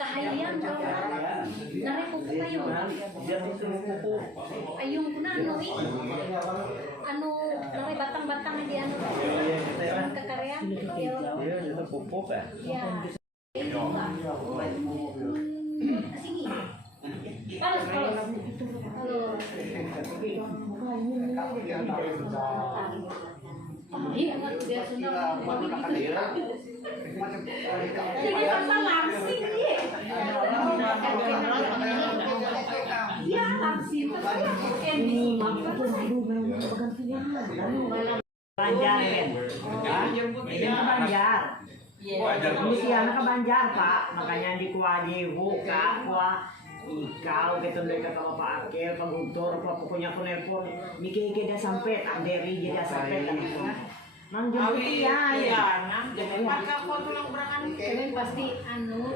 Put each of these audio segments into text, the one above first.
Kahayang nare pupu kayo. Ayung kuna anu nare batang-batang di anu. Kekarean. Iya, itu pupuk ya. Ya. Sini. Panas. Halo. Iya, biar Sunda jadi apa langsing dia? Iya langsing. Ini Banjar kan? Ini ke Banjar. Ini anak ke Banjar Pak, makanya di kuajibu kak, kuah ikau gitu mereka kalau Pak Akil, Pak Guntur, pokoknya aku nelpon, mikir dia sampai, tak deri dia sampai kan itu. Nang jemput ya, nah, jadi pakai aku tulang berangan. Kalian pasti anu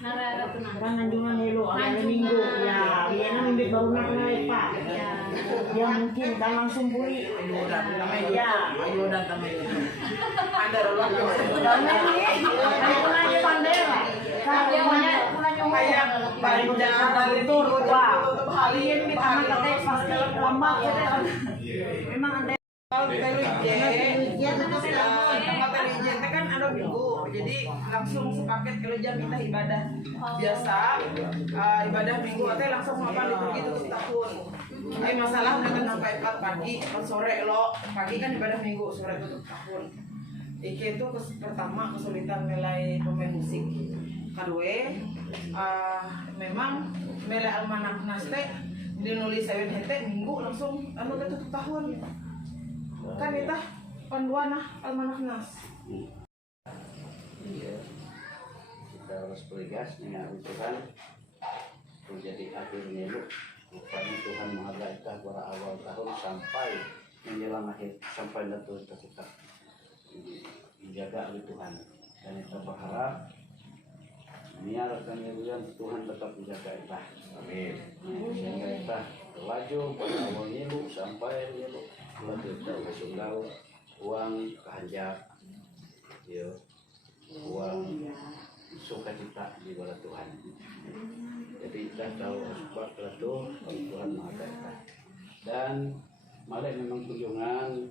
narara tunang. Berangan juga nelo, hari Minggu ya, dia nang baru naik Pak. Dia mungkin kan langsung pulih. Ayudan tamai. Ada rolong. Kayak pandera. Kayak Banjar itu Pak. Kalian kita makan pas dalam lama memang ada kalau tempat religion kan ada minggu, jadi langsung sepaket kalau jam kita ibadah biasa ibadah minggu atau langsung makan itu gitu setahun. Masalah mereka sampai 4 pagi, sore lo pagi kan ibadah minggu, sore itu tahun. Iki itu pertama kesulitan nilai pemain musik. Kedua, memang nilai almanak naste dinulis saya hete minggu langsung anu ketutup tahun. Kan itu panduan almanak nas. Iya. Kita harus bergas dengan Tuhan. Menjadi akhirnya lu. Rupanya Tuhan menghargai kita pada awal tahun sampai menjelang akhir sampai Natal kita dijaga oleh Tuhan. Dan kita berharap menyiarkan yang Tuhan tetap menjaga kita. Amin. Sehingga kita laju pada awal nyilu sampai nyilu lalu kita bersunggau uang kehanjak, uang sukacita di bawah Tuhan. Jadi kita tahu sebab itu Tuhan mengatakan kita. Dan malah memang kunjungan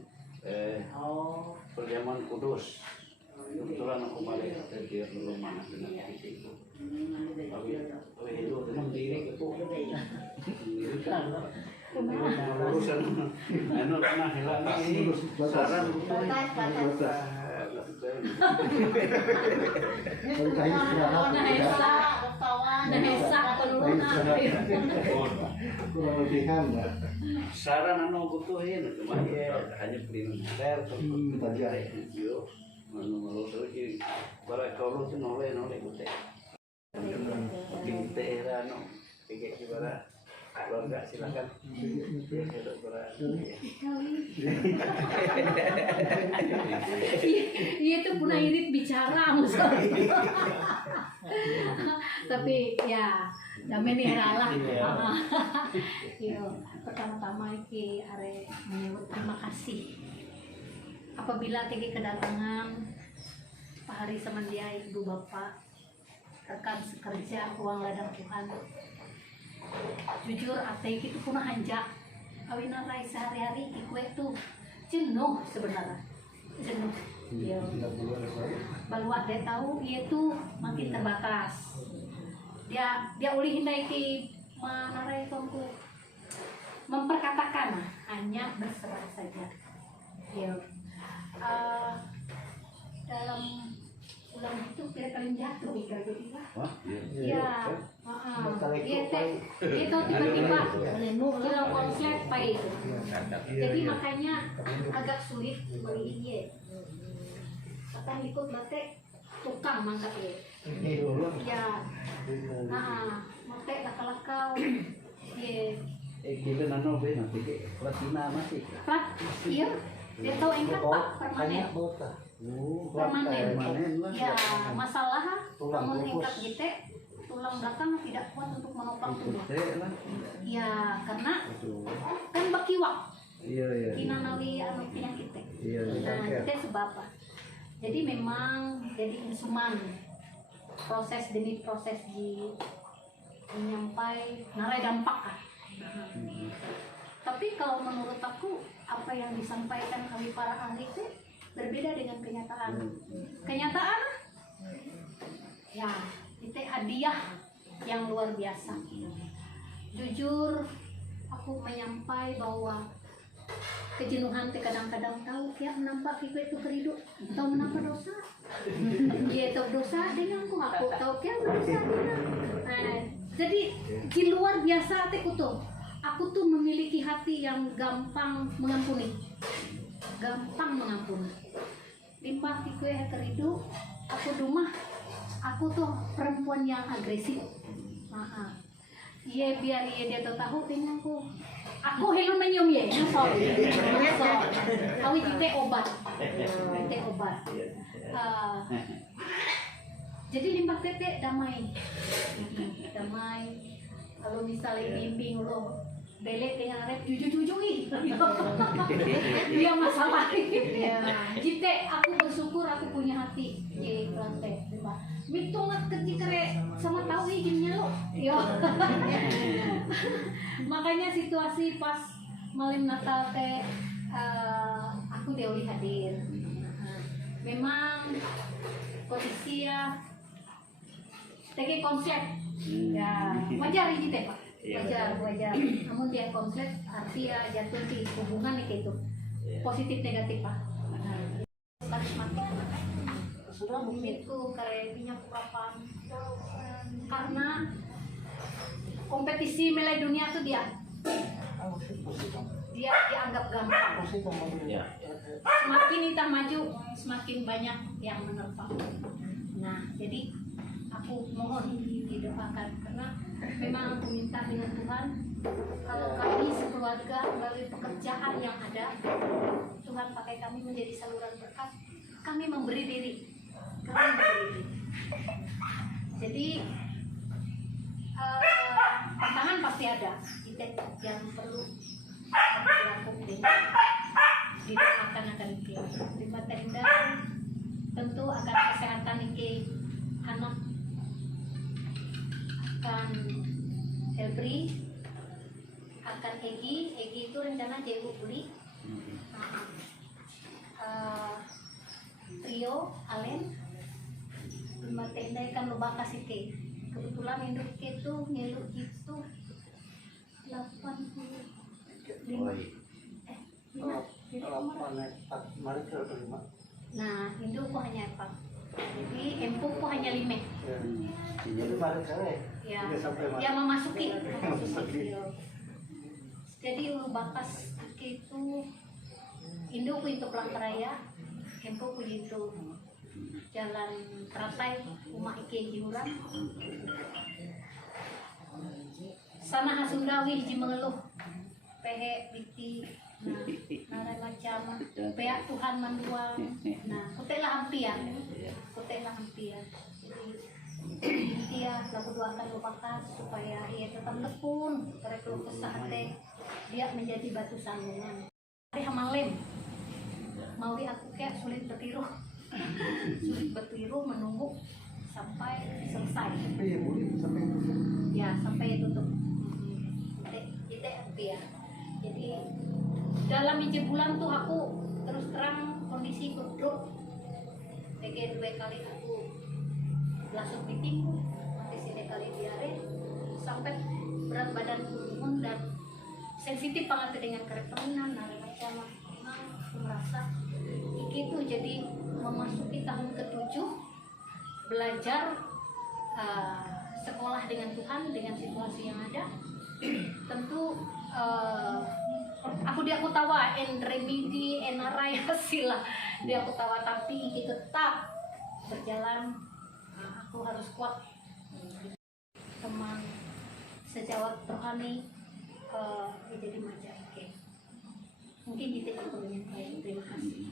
perjamuan kudus. Kebetulan aku balik ke rumah dengan itu. Tapi itu dengan diri itu. Urusan anu pernah hilang ini saran saran anu butuhin kemarin hanya pelindung hotel tadi video anu terus bara kalau tu noleh butek binte anu kayak gimana kalau enggak silakan Iya tuh puna irit bicara tapi ya damai lah. Yo pertama-tama iki are menyebut terima kasih apabila tadi kedatangan Pak Hari Samandia, Ibu Bapak, rekan sekerja uang ladang Tuhan. Jujur ate itu punah hanjak awina rai sehari-hari kue tuh jenuh sebenarnya jenuh ya baluat dia tahu dia tuh makin terbatas dia ulih hindai mana rai tongku memperkatakan hanya berserah saja ya dalam ulang itu kira kali jatuh gitu ya itu tiba-tiba hilang konslet pak itu jadi makanya agak sulit bagi dia akan ikut batik tukang mangkat ya batik lakau ya kita nano be nanti platina masih iya dia tahu engkau pak permanen permanen ya masalah namun engkau gitu tulang belakang tidak kuat untuk menopang tubuh. Ya karena kan bakiwak. Iya. Kina nawi anu penyakit. Iya. Nah, itu sebab apa? Jadi memang jadi insuman proses demi proses di menyampai narai dampak kan. Tapi kalau menurut aku apa yang disampaikan kami para ahli itu berbeda dengan kenyataan. Kenyataan ya itu hadiah yang luar biasa. Jujur aku menyampaikan bahwa kejenuhan teh kadang-kadang tahu ya menampak itu keridu tahu menampak dosa. Dia tahu dosa dengan aku tahu ya dosa. Jadi di luar biasa teh kutu. Aku tuh memiliki hati yang gampang mengampuni. Gampang mengampuni. Limpah tiku ya keridu, aku rumah. Aku tuh perempuan yang agresif. Maaf. Iya biar dia tahu denganku. Aku hello menyum ya, sorry. Awi kita obat. Kita obat. Jadi limbah tete damai. Damai. Kalau misalnya bimbing lo belek dengan rep jujur-jujuri. Dia masalah. Jite aku bersyukur aku punya hati. Ye lantai. Mitung ketika sama tahu izinnya lo. Yo. Makanya situasi pas malam Natal teh aku Dewi hadir. Memang kondisi ya tege konsep. Ya, wajar ini teh Pak. Wajar. Namun dia konsep arti ya jatuh di hubungan itu. Positif negatif Pak. Karismatik. Sudah itu kayak minyak urapan. Karena kompetisi nilai dunia tuh dia dianggap gampang. Semakin kita maju, semakin banyak yang menerpa. Nah, jadi aku mohon didoakan karena memang aku minta dengan Tuhan kalau kami sekeluarga melalui pekerjaan yang ada, Tuhan pakai kami menjadi saluran berkat. Kami memberi diri. Jadi tantangan pasti ada, yang perlu dilakukan didoakan akan kita. Terima tenda tentu akan kesehatan Nike anak akan Elbri akan Egi itu rencana Jebu beli Trio Alen Terima tenda akan lupa kasih ke kebetulan induk itu ngeluk itu 85 nah induk kok hanya 4 jadi empuk kok hanya 5 ya dia memasuki jadi bakas itu induk itu Pelangkaraya empuk itu jalan teratai rumah Ike Jimuran sana Hasundawi hiji mengeluh pehe biti nah macam pihak Tuhan menduang nah kutelah hampir dia laku doakan lupakan supaya ia tetap tekun karena kalau kesehatan dia menjadi batu sandungan hari hamalem mau aku kayak sulit bertiru menunggu sampai selesai ya sampai tutup itu ya jadi dalam hiji bulan tuh aku terus terang kondisi drop kayak 2 kali aku langsung meeting kondisi 2 kali diare sampai berat badan turun dan sensitif banget dengan kereponan macam aku merasa itu jadi memasuki tahun ke-7 belajar sekolah dengan Tuhan dengan situasi yang ada tentu aku tawa remedi enaraya sila dia aku tawa tapi itu tetap berjalan aku harus kuat teman sejawat rohani jadi macam mungkin gitu yang baik terima kasih.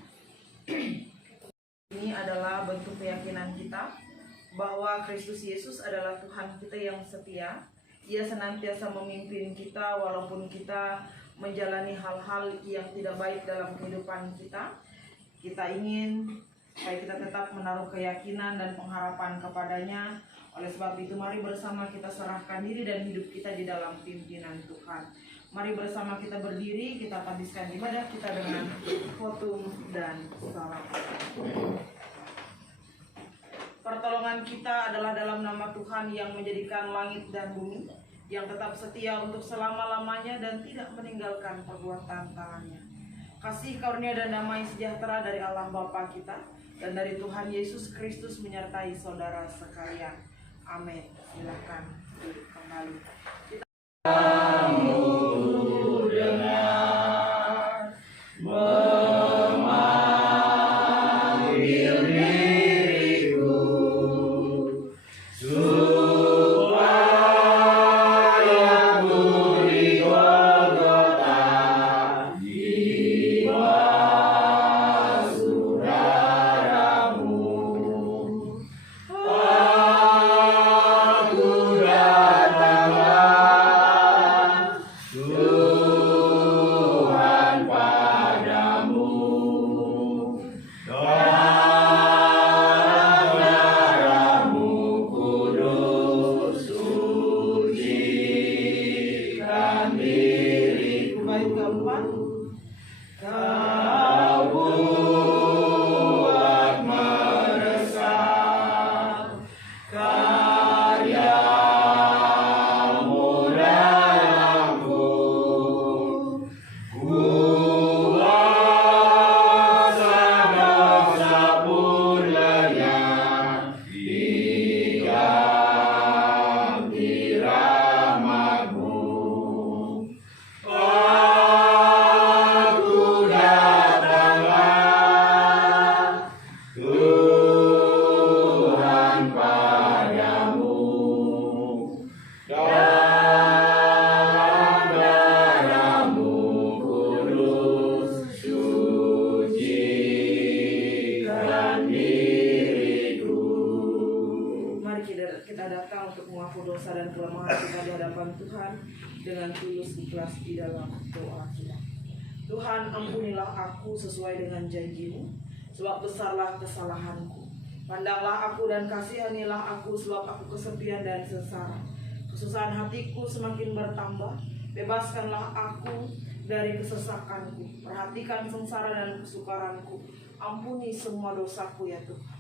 Ini adalah bentuk keyakinan kita bahwa Kristus Yesus adalah Tuhan kita yang setia. Ia senantiasa memimpin kita walaupun kita menjalani hal-hal yang tidak baik dalam kehidupan kita. Kita ingin supaya kita tetap menaruh keyakinan dan pengharapan kepadanya. Oleh sebab itu mari bersama kita serahkan diri dan hidup kita di dalam pimpinan Tuhan. Mari bersama kita berdiri, kita habiskan ibadah kita dengan khotum dan salam. Pertolongan kita adalah dalam nama Tuhan yang menjadikan langit dan bumi, yang tetap setia untuk selama-lamanya dan tidak meninggalkan perbuatan tangannya. Kasih karunia dan damai sejahtera dari Allah Bapa kita dan dari Tuhan Yesus Kristus menyertai saudara sekalian. Amin. Silakan duduk kembali. Dengan tulus ikhlas di dalam doa kita. Tuhan, ampunilah aku sesuai dengan janji-Mu, sebab besarlah kesalahanku. Pandanglah aku dan kasihanilah aku, sebab aku kesepian dan sengsara. Kesusahan hatiku semakin bertambah. Bebaskanlah aku dari kesesakanku. Perhatikan sengsara dan kesukaranku. Ampuni semua dosaku ya Tuhan.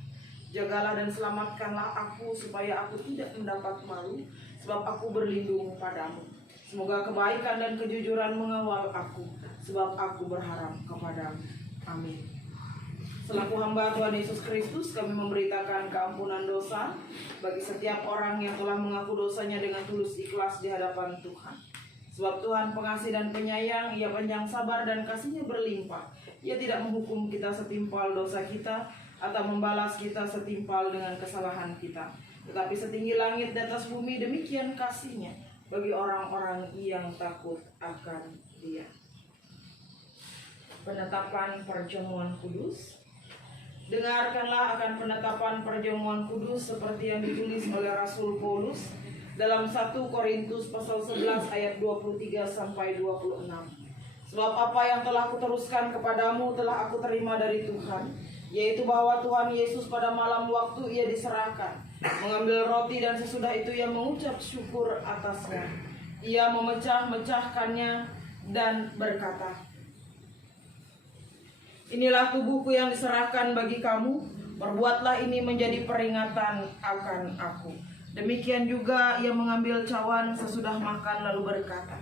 Jagalah dan selamatkanlah aku supaya aku tidak mendapat malu, sebab aku berlindung padamu. Semoga kebaikan dan kejujuran mengawal aku, sebab aku berharap kepadamu. Amin. Selaku hamba Tuhan Yesus Kristus, kami memberitakan keampunan dosa bagi setiap orang yang telah mengaku dosanya dengan tulus ikhlas di hadapan Tuhan. Sebab Tuhan pengasih dan penyayang, Ia panjang sabar dan kasih-Nya berlimpah. Ia tidak menghukum kita setimpal dosa kita, atau membalas kita setimpal dengan kesalahan kita. Tetapi setinggi langit di atas bumi, demikian kasih-Nya bagi orang-orang yang takut akan Dia. Penetapan perjamuan kudus. Dengarkanlah akan penetapan perjamuan kudus seperti yang ditulis oleh Rasul Paulus dalam 1 Korintus pasal 11 ayat 23 sampai 26. Sebab apa yang telah kuteruskan kepadamu telah aku terima dari Tuhan, yaitu bahwa Tuhan Yesus pada malam waktu Ia diserahkan, mengambil roti dan sesudah itu Ia mengucap syukur atasnya. Ia memecah-mecahkannya dan berkata, "Inilah tubuhku yang diserahkan bagi kamu, perbuatlah ini menjadi peringatan akan aku." Demikian juga Ia mengambil cawan sesudah makan lalu berkata,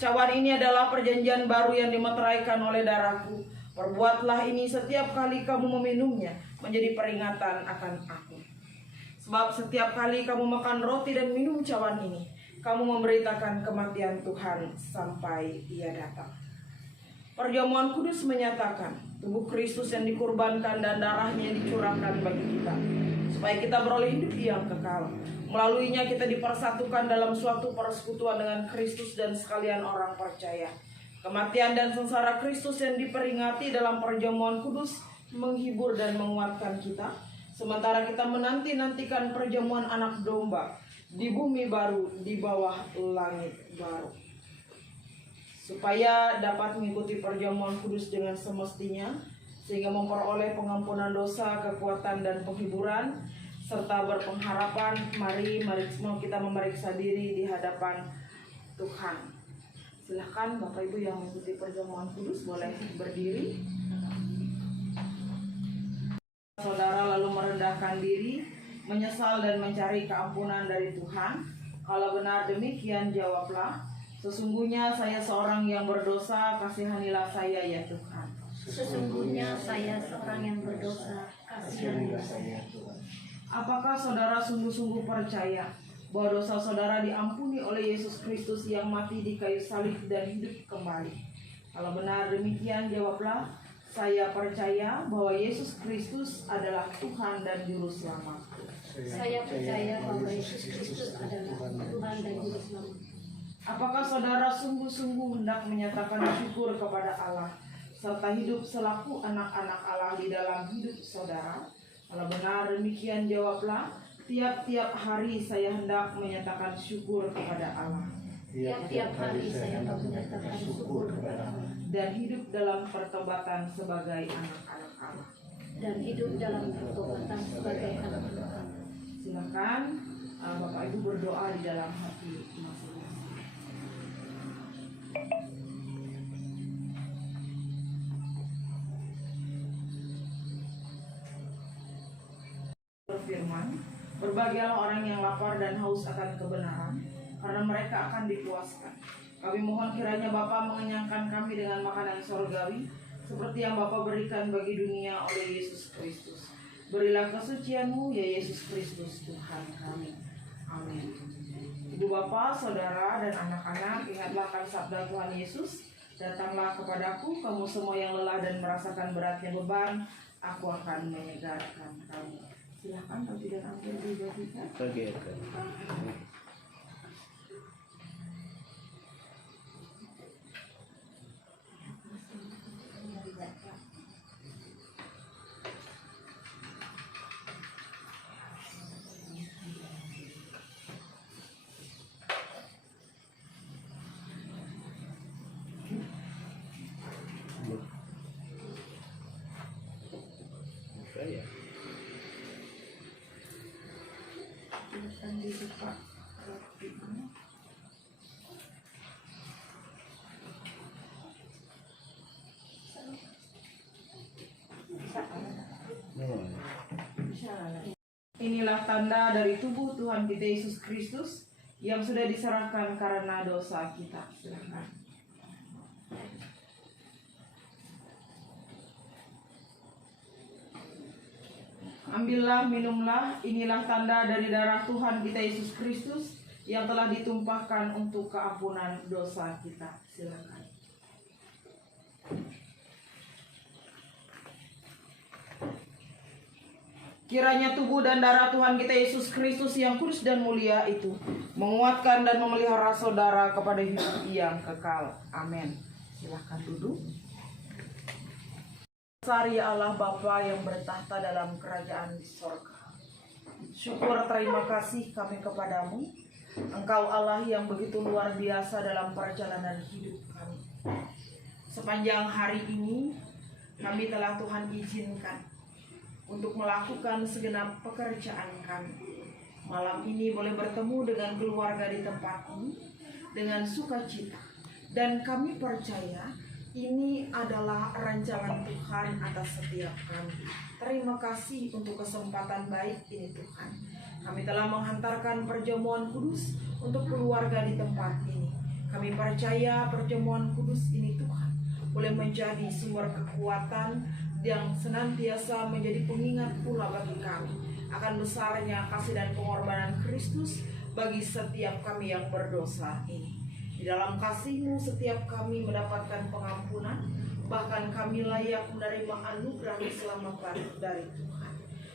"Cawan ini adalah perjanjian baru yang dimeteraikan oleh darahku. Perbuatlah ini setiap kali kamu meminumnya menjadi peringatan akan aku. Sebab setiap kali kamu makan roti dan minum cawan ini, kamu memberitakan kematian Tuhan sampai Ia datang." Perjamuan kudus menyatakan tubuh Kristus yang dikurbankan dan darahnya yang dicurahkan bagi kita, supaya kita beroleh hidup yang kekal. Melaluinya kita dipersatukan dalam suatu persekutuan dengan Kristus dan sekalian orang percaya. Kematian dan sengsara Kristus yang diperingati dalam perjamuan kudus menghibur dan menguatkan kita, sementara kita menanti-nantikan perjamuan anak domba di bumi baru, di bawah langit baru. Supaya dapat mengikuti perjamuan kudus dengan semestinya, sehingga memperoleh pengampunan dosa, kekuatan dan penghiburan serta berpengharapan. Mari semua kita memeriksa diri di hadapan Tuhan. Silahkan Bapak Ibu yang mengikuti perjamuan kudus boleh berdiri. Saudara lalu merendahkan diri, menyesal dan mencari keampunan dari Tuhan. Kalau benar demikian jawablah, sesungguhnya saya seorang yang berdosa, kasihanilah saya ya Tuhan. Sesungguhnya saya seorang yang berdosa, kasihanilah saya Tuhan. Apakah saudara sungguh-sungguh percaya bahwa dosa saudara diampuni oleh Yesus Kristus yang mati di kayu salib dan hidup kembali? Kalau benar demikian jawablah, saya percaya bahwa Yesus Kristus adalah Tuhan dan Juru Selamat. Saya percaya bahwa Yesus Kristus adalah Tuhan dan Juru Selamat. Apakah saudara sungguh-sungguh hendak menyatakan syukur kepada Allah serta hidup selaku anak-anak Allah di dalam hidup saudara? Kalau benar demikian jawablah, tiap-tiap hari saya hendak menyatakan syukur kepada Allah. Tiap-tiap hari saya menyatakan syukur kepada Allah. Dan hidup dalam pertobatan sebagai anak-anak Allah. Dan hidup dalam pertobatan sebagai anak-anak Allah. Silakan Bapak Ibu berdoa di dalam hati masing-masing. Berfirman, berbahagialah orang yang lapar dan haus akan kebenaran, karena mereka akan dipuaskan. Kami mohon kiranya Bapa mengenyangkan kami dengan makanan sorgawi, seperti yang Bapa berikan bagi dunia oleh Yesus Kristus. Berilah kesucian-Mu ya Yesus Kristus Tuhan kami. Amin. Ibu Bapa, saudara dan anak-anak, ingatlah akan sabda Tuhan Yesus, datanglah kepadaku kamu semua yang lelah dan merasakan beratnya beban, aku akan menyegarkan kamu. Silakan kalau tidak hampir dibagikan. Silakan dibuka rotinya. Inilah tanda dari tubuh Tuhan kita Yesus Kristus yang sudah diserahkan karena dosa kita. Silakan. Ambillah, minumlah, inilah tanda dari darah Tuhan kita Yesus Kristus yang telah ditumpahkan untuk keampunan dosa kita. Silakan. Kiranya tubuh dan darah Tuhan kita Yesus Kristus yang kudus dan mulia itu menguatkan dan memelihara saudara kepada hidup yang kekal. Amin. Silakan duduk. Sari Allah Bapa yang bertahta dalam kerajaan di sorga. Syukur terima kasih kami kepadamu. Engkau Allah yang begitu luar biasa dalam perjalanan hidup kami. Sepanjang hari ini kami telah Tuhan izinkan untuk melakukan segenap pekerjaan kami. Malam ini boleh bertemu dengan keluarga di tempat ini dengan sukacita. Dan kami percaya ini adalah rancangan Tuhan atas setiap kami. Terima kasih untuk kesempatan baik ini Tuhan. Kami telah menghantarkan perjamuan kudus untuk keluarga di tempat ini. Kami percaya perjamuan kudus ini Tuhan boleh menjadi sumber kekuatan yang senantiasa menjadi pengingat pula bagi kami akan besarnya kasih dan pengorbanan Kristus bagi setiap kami yang berdosa ini. Di dalam kasih-Mu setiap kami mendapatkan pengampunan, bahkan kami layak menerima anugerah keselamatan dari Tuhan.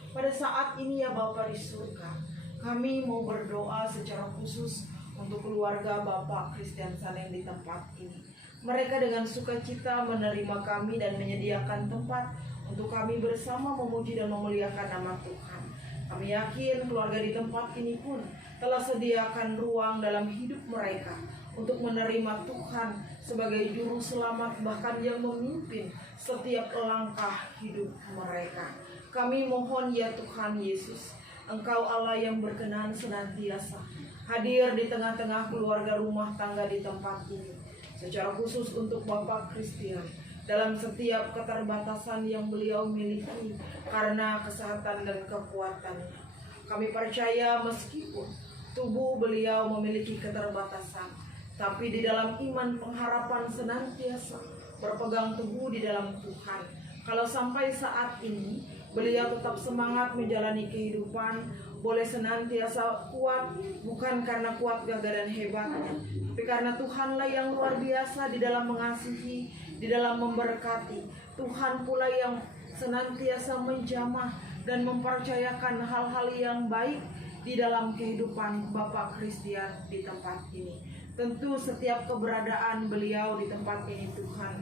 Pada saat ini ya Bapa di surga, kami mau berdoa secara khusus untuk keluarga Bapak Christian Saneng di tempat ini. Mereka dengan sukacita menerima kami dan menyediakan tempat untuk kami bersama memuji dan memuliakan nama Tuhan. Kami yakin keluarga di tempat ini pun telah sediakan ruang dalam hidup mereka untuk menerima Tuhan sebagai juru selamat, bahkan yang memimpin setiap langkah hidup mereka. Kami mohon ya Tuhan Yesus, Engkau Allah yang berkenan senantiasa hadir di tengah-tengah keluarga rumah tangga di tempat ini, secara khusus untuk Bapak Christian dalam setiap keterbatasan yang beliau miliki karena kesehatan dan kekuatannya. Kami percaya meskipun tubuh beliau memiliki keterbatasan, tapi di dalam iman pengharapan senantiasa berpegang teguh di dalam Tuhan. Kalau sampai saat ini beliau tetap semangat menjalani kehidupan, boleh senantiasa kuat, bukan karena kuat gagah dan hebatnya, tapi karena Tuhanlah yang luar biasa di dalam mengasihi, di dalam memberkati. Tuhan pula yang senantiasa menjamah dan mempercayakan hal-hal yang baik di dalam kehidupan Bapak Christian di tempat ini. Tentu setiap keberadaan beliau di tempat ini Tuhan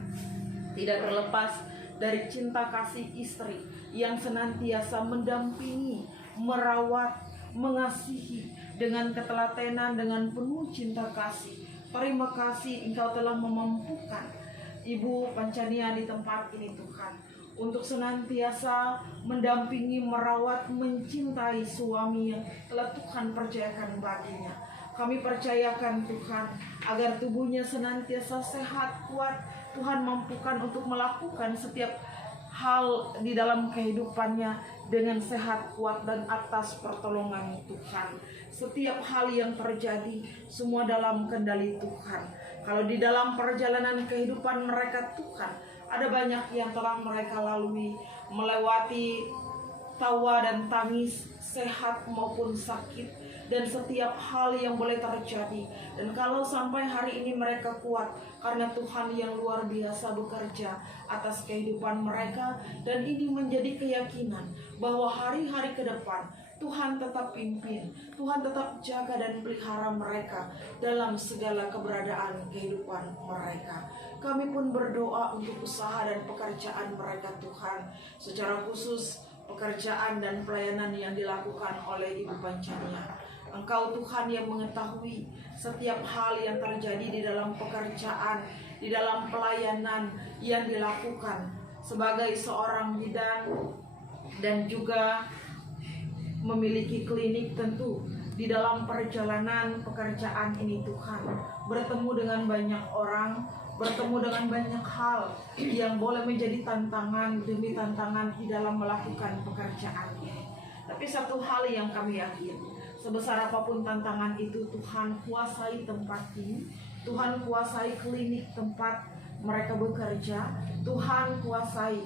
tidak terlepas dari cinta kasih istri yang senantiasa mendampingi, merawat, mengasihi dengan ketelatenan, dengan penuh cinta kasih. Terima kasih Engkau telah memampukan Ibu Pancania di tempat ini Tuhan, untuk senantiasa mendampingi, merawat, mencintai suami yang telah Tuhan percayakan baginya. Kami percayakan Tuhan agar tubuhnya senantiasa sehat, kuat. Tuhan mampukan untuk melakukan setiap hal di dalam kehidupannya dengan sehat, kuat, dan atas pertolongan Tuhan. Setiap hal yang terjadi semua dalam kendali Tuhan. Kalau di dalam perjalanan kehidupan mereka Tuhan, ada banyak yang telah mereka lalui, melewati tawa dan tangis, sehat maupun sakit, dan setiap hal yang boleh terjadi. Dan kalau sampai hari ini mereka kuat, karena Tuhan yang luar biasa bekerja atas kehidupan mereka, dan ini menjadi keyakinan bahwa hari-hari ke depan Tuhan tetap pimpin, Tuhan tetap jaga dan pelihara mereka dalam segala keberadaan kehidupan mereka. Kami pun berdoa untuk usaha dan pekerjaan mereka Tuhan, secara khusus pekerjaan dan pelayanan yang dilakukan oleh Ibu Pancania. Engkau Tuhan yang mengetahui setiap hal yang terjadi di dalam pekerjaan, di dalam pelayanan yang dilakukan sebagai seorang bidan dan juga memiliki klinik. Tentu di dalam perjalanan pekerjaan ini Tuhan bertemu dengan banyak orang, bertemu dengan banyak hal yang boleh menjadi tantangan demi tantangan di dalam melakukan pekerjaan ini. Tapi satu hal yang kami yakin, sebesar apapun tantangan itu, Tuhan kuasai tempat ini, Tuhan kuasai klinik tempat mereka bekerja, Tuhan kuasai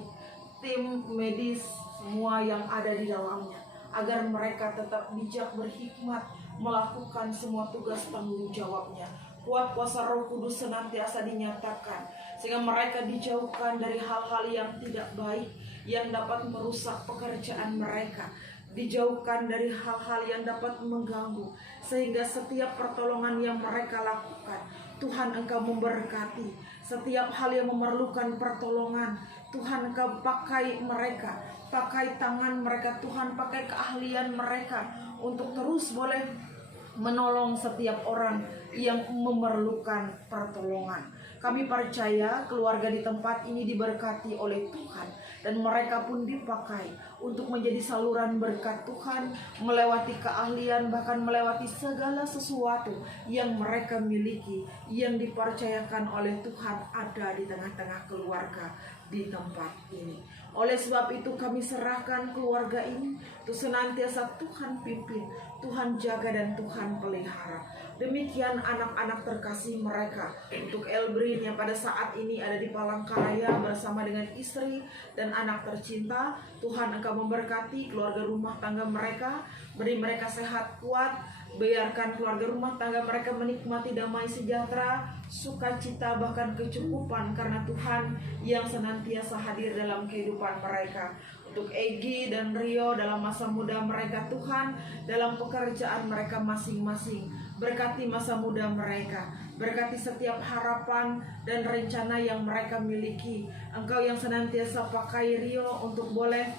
tim medis semua yang ada di dalamnya, agar mereka tetap bijak, berhikmat, melakukan semua tugas tanggung jawabnya. Kuat kuasa Roh Kudus senantiasa dinyatakan, sehingga mereka dijauhkan dari hal-hal yang tidak baik yang dapat merusak pekerjaan mereka, dijauhkan dari hal-hal yang dapat mengganggu, sehingga setiap pertolongan yang mereka lakukan, Tuhan Engkau memberkati. Setiap hal yang memerlukan pertolongan, Tuhan Engkau pakai mereka, pakai tangan mereka, Tuhan pakai keahlian mereka untuk terus boleh menolong setiap orang yang memerlukan pertolongan. Kami percaya keluarga di tempat ini diberkati oleh Tuhan, dan mereka pun dipakai untuk menjadi saluran berkat Tuhan, melewati keahlian, bahkan melewati segala sesuatu yang mereka miliki, yang dipercayakan oleh Tuhan ada di tengah-tengah keluarga di tempat ini. Oleh sebab itu kami serahkan keluarga ini untuk senantiasa Tuhan pimpin, Tuhan jaga, dan Tuhan pelihara. Demikian anak-anak terkasih mereka, untuk Elbrin yang pada saat ini ada di Palangkaraya bersama dengan istri dan anak tercinta. Tuhan Engkau memberkati keluarga rumah tangga mereka, beri mereka sehat kuat, biarkan keluarga rumah tangga mereka menikmati damai sejahtera, sukacita, bahkan kecukupan, karena Tuhan yang senantiasa hadir dalam kehidupan mereka. Untuk Egy dan Rio dalam masa muda mereka Tuhan, dalam pekerjaan mereka masing-masing, berkati masa muda mereka, berkati setiap harapan dan rencana yang mereka miliki. Engkau yang senantiasa pakai Rio untuk boleh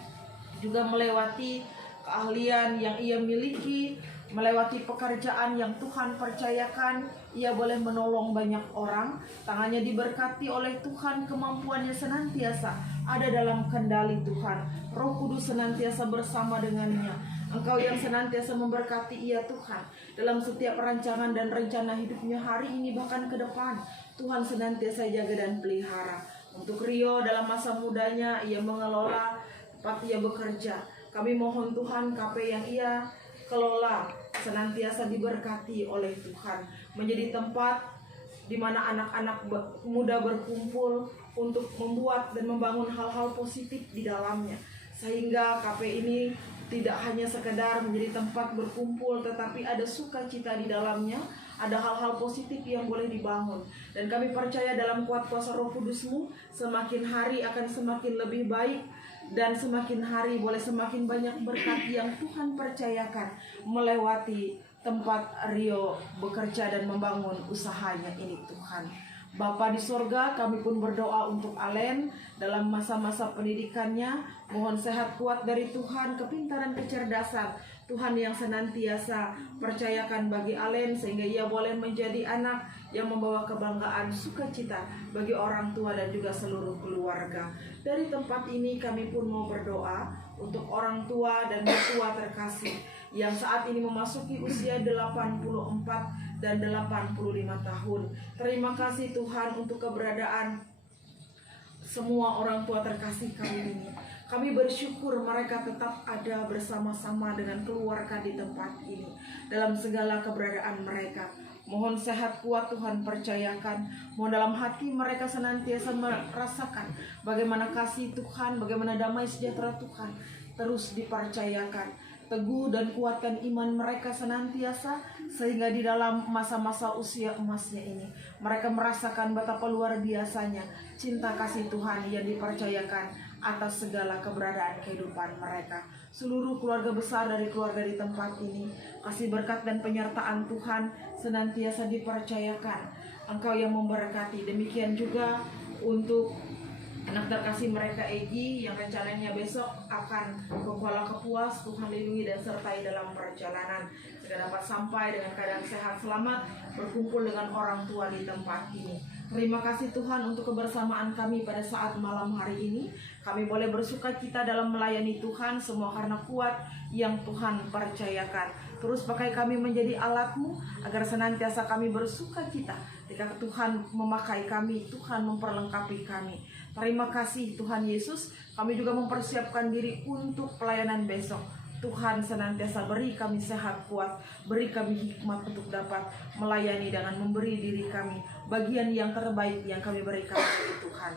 juga melewati keahlian yang ia miliki, melewati pekerjaan yang Tuhan percayakan. Ia boleh menolong banyak orang. Tangannya diberkati oleh Tuhan, kemampuannya senantiasa ada dalam kendali Tuhan. Roh Kudus senantiasa bersama dengannya. Engkau yang senantiasa memberkati ia Tuhan dalam setiap rancangan dan rencana hidupnya hari ini bahkan ke depan. Tuhan senantiasa jaga dan pelihara. Untuk Rio dalam masa mudanya ia mengelola tempat ia bekerja. Kami mohon Tuhan KP yang ia kelola senantiasa diberkati oleh Tuhan, menjadi tempat di mana anak-anak muda berkumpul untuk membuat dan membangun hal-hal positif di dalamnya, sehingga KP ini tidak hanya sekedar menjadi tempat berkumpul, tetapi ada sukacita di dalamnya, ada hal-hal positif yang boleh dibangun. Dan kami percaya dalam kuat kuasa Roh Kudus-Mu, semakin hari akan semakin lebih baik, dan semakin hari boleh semakin banyak berkat yang Tuhan percayakan melewati tempat Rio bekerja dan membangun usahanya ini Tuhan. Bapa di sorga, kami pun berdoa untuk Alen dalam masa-masa pendidikannya. Mohon sehat kuat dari Tuhan, kepintaran, kecerdasan Tuhan yang senantiasa percayakan bagi Alen, sehingga ia boleh menjadi anak yang membawa kebanggaan, sukacita bagi orang tua dan juga seluruh keluarga. Dari tempat ini kami pun mau berdoa untuk orang tua dan mertua terkasih yang saat ini memasuki usia 84 dan 85 tahun. Terima kasih Tuhan untuk keberadaan semua orang tua terkasih kami ini. Kami bersyukur mereka tetap ada bersama-sama dengan keluarga di tempat ini dalam segala keberadaan mereka. Mohon sehat kuat Tuhan percayakan. Mohon dalam hati mereka senantiasa merasakan bagaimana kasih Tuhan, bagaimana damai sejahtera Tuhan terus dipercayakan. Teguh dan kuatkan iman mereka senantiasa, sehingga di dalam masa-masa usia emasnya ini mereka merasakan betapa luar biasanya cinta kasih Tuhan yang dipercayakan atas segala keberadaan kehidupan mereka. Seluruh keluarga besar dari keluarga di tempat ini, kasih berkat dan penyertaan Tuhan senantiasa dipercayakan. Engkau yang memberkati. Demikian juga untuk anak terkasih mereka Egi yang rencananya besok akan ke Kuala Kapuas. Tuhan lindungi dan sertai dalam perjalanan sehingga dapat sampai dengan keadaan sehat selamat berkumpul dengan orang tua di tempat ini. Terima kasih Tuhan untuk kebersamaan kami pada saat malam hari ini. Kami boleh bersuka cita dalam melayani Tuhan, semua karena kuat yang Tuhan percayakan. Terus pakai kami menjadi alat-Mu agar senantiasa kami bersuka cita ketika Tuhan memakai kami, Tuhan memperlengkapi kami. Terima kasih Tuhan Yesus. Kami juga mempersiapkan diri untuk pelayanan besok. Tuhan senantiasa beri kami sehat kuat, beri kami hikmat untuk dapat melayani dengan memberi diri kami bagian yang terbaik yang kami berikan dari Tuhan.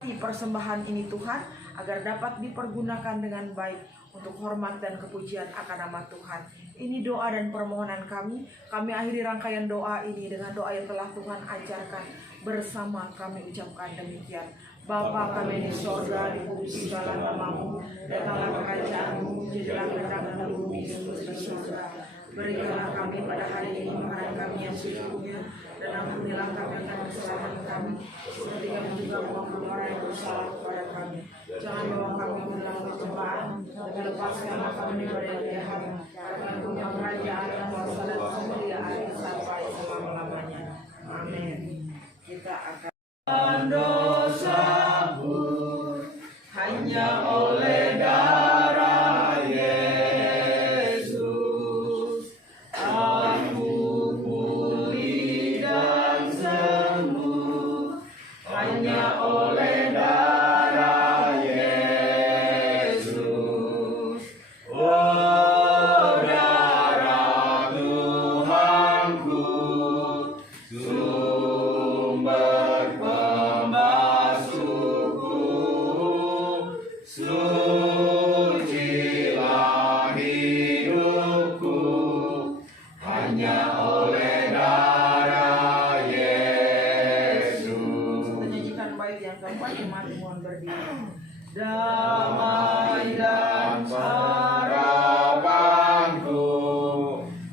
Di persembahan ini Tuhan agar dapat dipergunakan dengan baik untuk hormat dan kepujian akan nama Tuhan. Ini doa dan permohonan kami. Kami akhiri rangkaian doa ini dengan doa yang telah Tuhan ajarkan. Bersama kami ucapkan demikian. Bapa kami di sorga, dikuduskanlah nama-Mu, datanglah kerajaan-Mu, jadilah kehendak-Mu di bumi seperti di surga. Berikanlah kami pada hari ini makanan kami yang secukupnya, dan ampunilah kami akan kesalahan kami, seperti kami juga mengampuni orang yang bersalah kepada kami. Jangan bawa kami ke dalam pencobaan, tapi lepaskanlah kami dari yang jahat. Karena punya kerajaan dan kuasa dan kemuliaan sampai selama-lamanya. Amin. Kita akan dosaku hanya oleh darah Yesus, aku pulih dan sembuh hanya oleh darah Yesus. Oh darah Tuhanku, sumber pembasuhku, sucilah hidupku hanya oleh darah Yesus. Kita nyanyikan bait yang keempat, mari mohon berdiri. Damai dan harapanku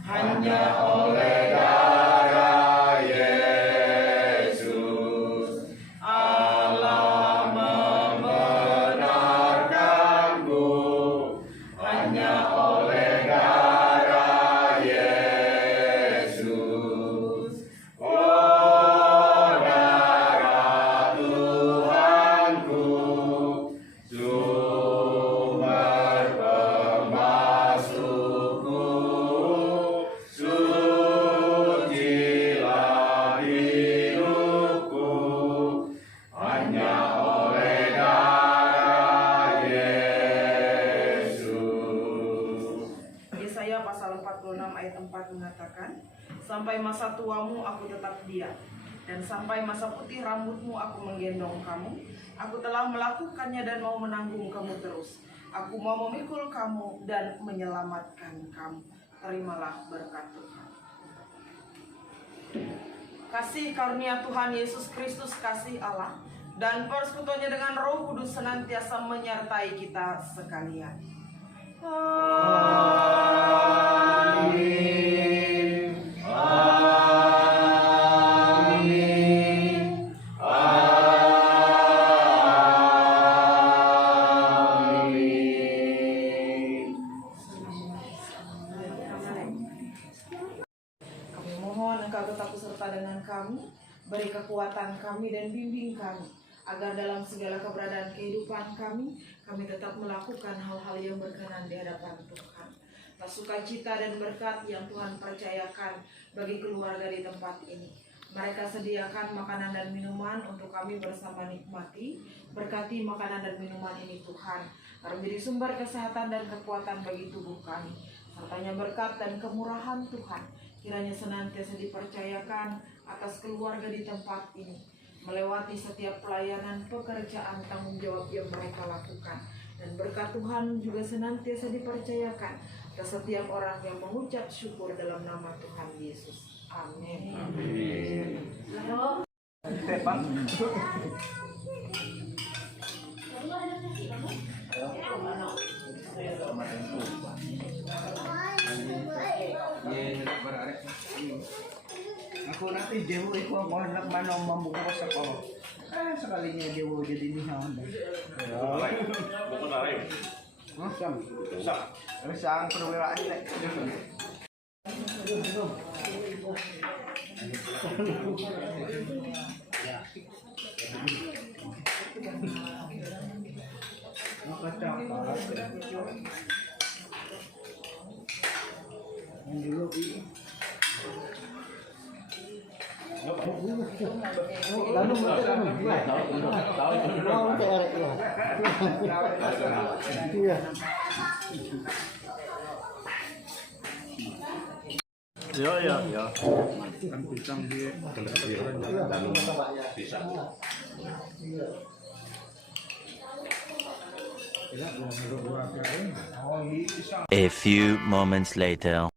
hanya oleh darah Yesus. Allah membenarkanku hanya oleh darah pasal 46 ayat 4 mengatakan, sampai masa tuamu aku tetap diam, dan sampai masa putih rambutmu aku menggendong kamu. Aku telah melakukannya dan mau menanggung kamu terus. Aku mau memikul kamu dan menyelamatkan kamu. Terimalah berkat Tuhan. Kasih karunia Tuhan Yesus Kristus, kasih Allah, dan persekutuannya dengan Roh Kudus senantiasa menyertai kita sekalian. Amin. Amin. Amin. Kami mohon Engkau tetap beserta dengan kami, beri kekuatan kami dan bimbing kami, agar dalam segala keberadaan kehidupan kami tetap melakukan hal-hal yang berkenan di hadapan Tuhan. Sukacita dan berkat yang Tuhan percayakan bagi keluarga di tempat ini. Mereka sediakan makanan dan minuman untuk kami bersama nikmati. Berkati makanan dan minuman ini Tuhan, agar menjadi sumber kesehatan dan kekuatan bagi tubuh kami. Sertanya berkat dan kemurahan Tuhan kiranya senantiasa dipercayakan atas keluarga di tempat ini, melewati setiap pelayanan, pekerjaan, tanggung jawab yang mereka lakukan. Dan berkat Tuhan juga senantiasa dipercayakan atas setiap orang yang mengucap syukur dalam nama Tuhan Yesus. Amin. Aku nanti jauh itu mau nak mana membuka sekolah. Sekalinya jauh jadi nihon. Bukan lain. Sang perwiraan ini. Ya. Kan pisang dia. Bisa. A few moments later.